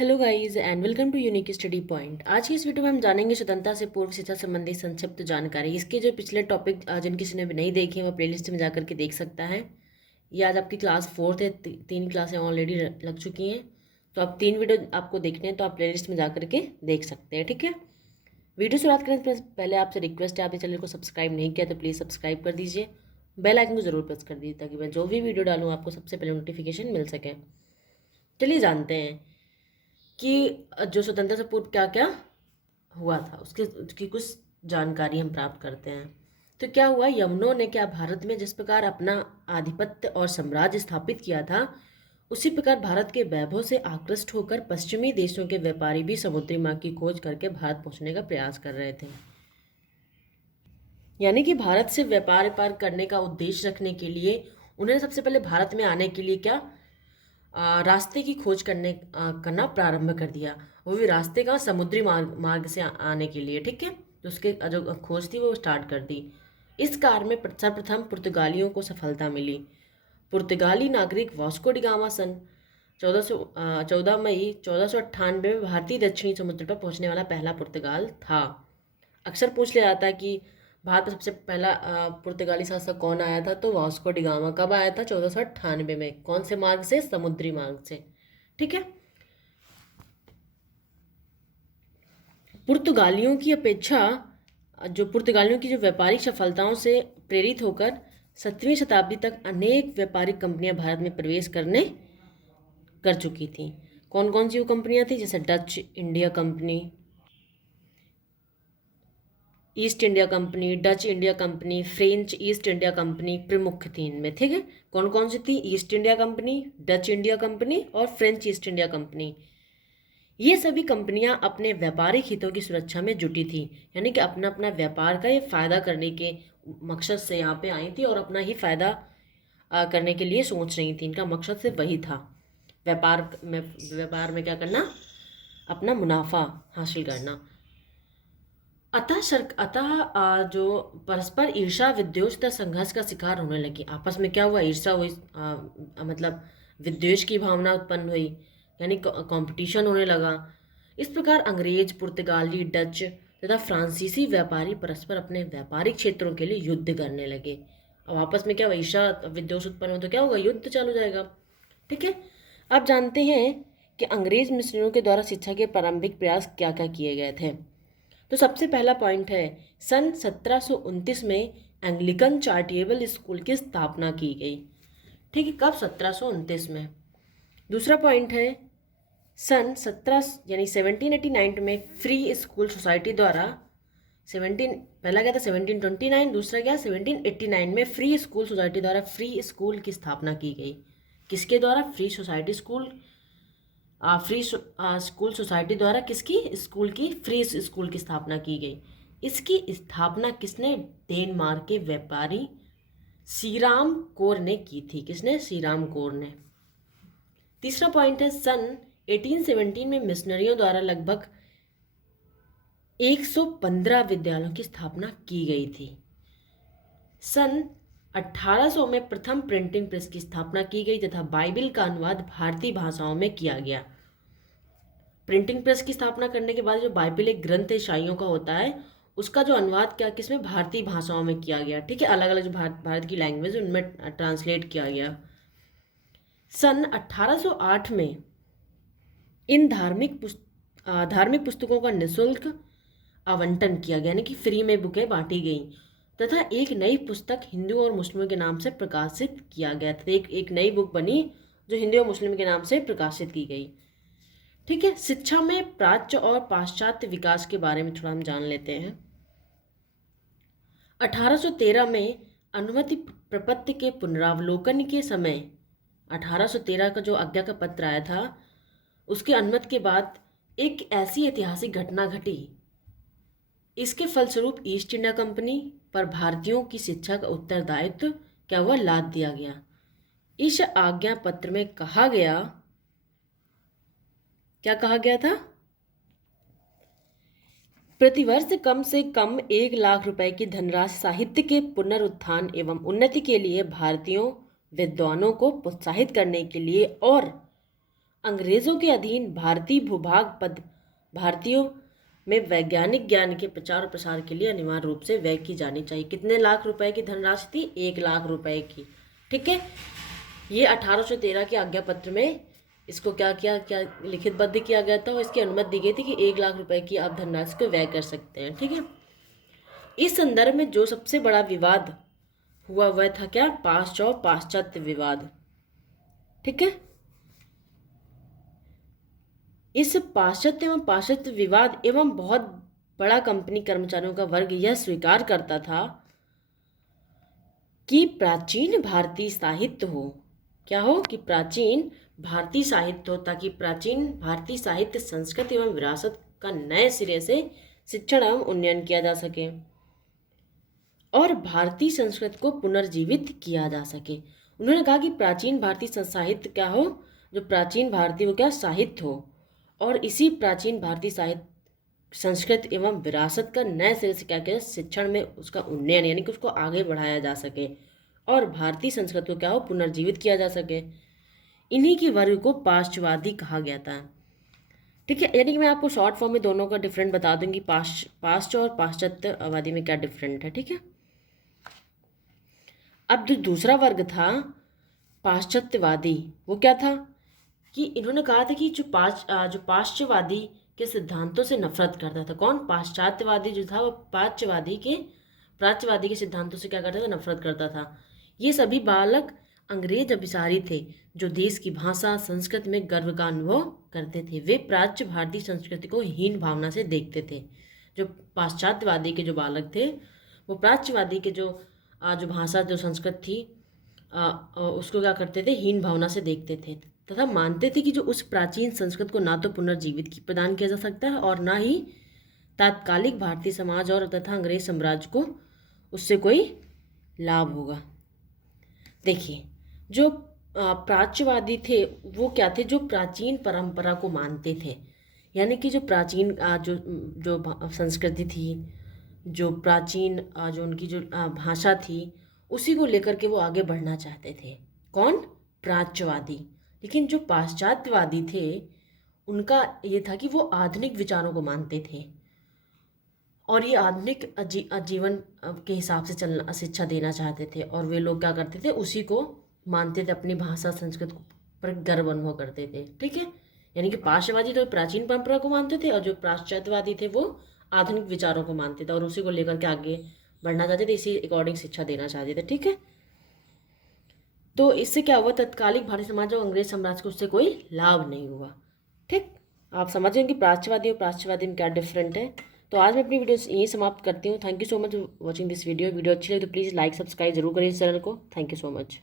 Hello guys and welcome to Unique Study Point. आज की इस वीडियो में हम जानेंगे स्वतंत्रता से पूर्व शिक्षा संबंधी संक्षिप्त जानकारी। इसके जो पिछले टॉपिक जिन किसी ने भी नहीं देखे वो प्लेलिस्ट में जाकर के देख सकता है। ये आज आपकी क्लास फोर्थ है, तीन क्लासें ऑलरेडी लग चुकी हैं, तो आप तीन वीडियो आपको देखने हैं तो आप प्लेलिस्ट में जाकर के देख सकते हैं। ठीक है, वीडियो शुरुआत करने से पहले आपसे रिक्वेस्ट है, आप इस चैनल को सब्सक्राइब नहीं किया तो प्लीज़ सब्सक्राइब कर दीजिए, बेल आइकन को ज़रूर प्रेस कर दीजिए ताकि मैं जो भी वीडियो डालूँ आपको सबसे पहले नोटिफिकेशन मिल सके। चलिए जानते हैं कि जो स्वतंत्रता से पूर्व क्या क्या हुआ था, उसकी कुछ जानकारी हम प्राप्त करते हैं। तो क्या हुआ, यवनों ने क्या भारत में जिस प्रकार अपना आधिपत्य और साम्राज्य स्थापित किया था, उसी प्रकार भारत के वैभव से आकृष्ट होकर पश्चिमी देशों के व्यापारी भी समुद्री मार्ग की खोज करके भारत पहुंचने का प्रयास कर रहे थे। यानी कि भारत से व्यापार करने का उद्देश्य रखने के लिए उन्होंने सबसे पहले भारत में आने के लिए क्या रास्ते की खोज करना प्रारंभ कर दिया। वो भी रास्ते का समुद्री मार्ग से आने के लिए। ठीक है, तो उसके जो खोज थी वो स्टार्ट कर दी। इस कार्य में सर्वप्रथम पुर्तगालियों को सफलता मिली। पुर्तगाली नागरिक वास्को डी गामा सन 14 मई 1498 में भारतीय दक्षिणी समुद्र पर पहुंचने वाला पहला पुर्तगाल था। अक्सर पूछ लिया जाता है कि भारत में सबसे पहला पुर्तगाली शासक कौन आया था, तो वास्को डी गामा। कब आया था? 1498 में। कौन से मार्ग से? समुद्री मार्ग से। ठीक है, पुर्तगालियों की अपेक्षा पुर्तगालियों की जो व्यापारिक सफलताओं से प्रेरित होकर 7वीं शताब्दी तक अनेक व्यापारिक कंपनियां भारत में प्रवेश कर चुकी थीं। कौन कौन सी वो कंपनियां थी? जैसे Dutch India company, east India company, Dutch India company, French east India company प्रमुख थी इनमें। ठीक है, कौन कौन सी थी? East India company, Dutch India company और फ्रेंच ईस्ट इंडिया कंपनी। ये सभी कंपनियां अपने व्यापारिक हितों की सुरक्षा में जुटी थी, यानी कि अपना अपना व्यापार का ये फायदा करने के मकसद से यहाँ पे आई थी और अपना ही फायदा करने के लिए सोच रही थी। इनका मकसद सिर्फ वही था, व्यापार में क्या करना? अपना मुनाफा हासिल करना। जो परस्पर ईर्षा विद्वेष तथा संघर्ष का शिकार होने लगी। आपस में क्या हुआ? ईर्षा हुई, मतलब विद्वेष की भावना उत्पन्न हुई, यानी कंपटीशन होने लगा। इस प्रकार अंग्रेज, पुर्तगाली, डच तथा फ्रांसीसी व्यापारी परस्पर अपने व्यापारिक क्षेत्रों के लिए युद्ध करने लगे। अब आपस में क्या हुआ? ईर्षा विद्वेष उत्पन्न हो तो क्या होगा? युद्ध चालू जाएगा। ठीक है, अब जानते हैं कि अंग्रेज मिशनरियों के द्वारा शिक्षा के प्रारंभिक प्रयास क्या क्या किए गए थे। तो सबसे पहला पॉइंट है, सन 1729 में एंग्लिकन चैरिटेबल स्कूल की स्थापना की गई। ठीक है, कब? 1729 में। दूसरा पॉइंट है, सन 1789 में फ्री स्कूल सोसाइटी द्वारा 17 पहला क्या था? 1729, दूसरा क्या? 1789 में फ्री स्कूल सोसाइटी द्वारा फ्री स्कूल की स्थापना की गई। किसके द्वारा? Free society school free school society द्वारा किसकी? स्कूल की, फ्री स्कूल की स्थापना की गई। इसकी स्थापना किसने? डेनमार्क के व्यापारी श्रीराम कोर ने की थी। किसने? श्रीराम कोर ने। तीसरा पॉइंट है, सन 1817 में मिशनरियों द्वारा लगभग 115 विद्यालयों की स्थापना की गई थी। सन 1800 में प्रथम प्रिंटिंग प्रेस की स्थापना की गई तथा बाइबिल का अनुवाद भारतीय भाषाओं में किया गया। प्रिंटिंग प्रेस की स्थापना करने के बाद जो बाइबिल एक ग्रंथ ईसाइयों का होता है, उसका जो अनुवाद क्या किसमें? भारतीय भाषाओं में किया गया। ठीक है, अलग अलग जो भारत की लैंग्वेज उनमें ट्रांसलेट किया गया। सन 1808 में इन धार्मिक पुस्तकों का निःशुल्क आवंटन किया गया, यानी कि फ्री में बुकें बांटी गई तथा एक नई पुस्तक हिंदू और मुस्लिमों के नाम से प्रकाशित किया गया था। एक नई बुक बनी जो हिंदू और मुस्लिम के नाम से प्रकाशित की गई। ठीक है, शिक्षा में प्राच्य और पाश्चात्य विकास के बारे में थोड़ा हम जान लेते हैं। 1813 में अनुमति प्रपत्र के पुनरावलोकन के समय 1813 का जो आज्ञा का पत्र आया था, उसके अनुमति के बाद एक ऐसी ऐतिहासिक घटना घटी। इसके फलस्वरूप ईस्ट इंडिया कंपनी पर भारतीयों की शिक्षा का उत्तरदायित्व क्या हुआ? लाद दिया गया। इस आज्ञा पत्र में कहा गया, क्या कहा गया था? प्रतिवर्ष कम से कम 1 लाख रुपए की धनराशि साहित्य के पुनरुत्थान एवं उन्नति के लिए भारतीयों विद्वानों को प्रोत्साहित करने के लिए और अंग्रेजों के अधीन भारतीय भूभाग पद भारतीयों में वैज्ञानिक ज्ञान के प्रचार और प्रसार के लिए अनिवार्य रूप से व्यय की जानी चाहिए। कितने लाख रुपए की धनराशि थी? 1 लाख रुपए की। ठीक है, ये 1813 के आज्ञा पत्र में इसको क्या लिखितबद्ध किया गया था और इसकी अनुमति दी गई थी कि 1 लाख रुपए की आप धनराशि को व्यय कर सकते हैं। ठीक है, इस संदर्भ में जो सबसे बड़ा विवाद हुआ वह था क्या? पाश्चात्य विवाद। ठीक है, इस पाश्चात्य विवाद एवं बहुत बड़ा कंपनी कर्मचारियों का वर्ग यह स्वीकार करता था कि प्राचीन भारतीय साहित्य हो। क्या हो? कि प्राचीन भारतीय साहित्य हो, ताकि प्राचीन भारतीय साहित्य, संस्कृति एवं विरासत का नए सिरे से शिक्षण एवं उन्नयन किया जा सके और भारतीय संस्कृति को पुनर्जीवित किया जा सके। उन्होंने कहा कि प्राचीन भारतीय साहित्य क्या हो? जो प्राचीन भारतीय हो क्या? साहित्य हो, और इसी प्राचीन भारतीय साहित्य, संस्कृति एवं विरासत का नए सिरे से क्या किया? शिक्षण में उसका उन्नयन, यानी कि उसको आगे बढ़ाया जा सके और भारतीय संस्कृति को क्या हो? पुनर्जीवित किया जा सके। इन्हीं की वर्ग को पाश्चवादी कहा गया था। ठीक है, यानी कि मैं आपको शॉर्ट फॉर्म में दोनों का डिफरेंट बता दूंगी, पाश्च और पाश्चात्यवादी में क्या डिफरेंट है। ठीक है, अब जो दूसरा वर्ग था पाश्चात्यवादी, वो क्या था कि इन्होंने कहा था कि जो पाश्चात्यवादी के सिद्धांतों से नफरत करता था। कौन? पाश्चात्यवादी जो था वो प्राच्यवादी के सिद्धांतों से क्या करता था? नफरत करता था। ये सभी बालक अंग्रेज अभिसारी थे जो देश की भाषा, संस्कृति में गर्व का अनुभव करते थे। वे प्राच्य भारतीय संस्कृति को हीन भावना से देखते थे। जो पाश्चात्यवादी के जो बालक थे वो प्राच्यवादी के जो भाषा, जो संस्कृति थी, उसको क्या करते थे? हीन भावना से देखते थे तथा मानते थे कि जो उस प्राचीन संस्कृति को ना तो पुनर्जीवित प्रदान किया जा सकता है और ना ही तात्कालिक भारतीय समाज और तथा अंग्रेज साम्राज्य को उससे कोई लाभ होगा। देखिए, जो प्राच्यवादी थे वो क्या थे? जो प्राचीन परंपरा को मानते थे, यानी कि जो प्राचीन जो संस्कृति थी, जो प्राचीन जो उनकी जो भाषा थी, उसी को लेकर के वो आगे बढ़ना चाहते थे। कौन? प्राच्यवादी। लेकिन जो पाश्चात्यवादी थे उनका ये था कि वो आधुनिक विचारों को मानते थे और ये आधुनिक जीवन के हिसाब से चलना, शिक्षा देना चाहते थे, और वे लोग क्या करते थे? उसी को मानते थे, अपनी भाषा, संस्कृति पर गर्व अनुभव करते थे। ठीक है, यानी कि पाश्चात्यवादी तो प्राचीन परंपरा को मानते थे और जो पाश्चात्यवादी थे वो आधुनिक विचारों को मानते थे और उसी को लेकर के आगे बढ़ना चाहते थे, इसी अकॉर्डिंग शिक्षा देना चाहते थे। ठीक है, तो इससे क्या हुआ? तत्कालिक भारतीय समाज और अंग्रेज साम्राज्य को उससे कोई लाभ नहीं हुआ। ठीक, आप समझ गए कि प्राच्यवादी और पाश्चात्यवादी में क्या डिफरेंट है। तो आज मैं अपनी वीडियो यहीं समाप्त करती हूँ। Thank you so much watching this video. Video अच्छी लगी तो प्लीज़ लाइक सब्सक्राइब जरूर करिए इस चैनल को। Thank you so much.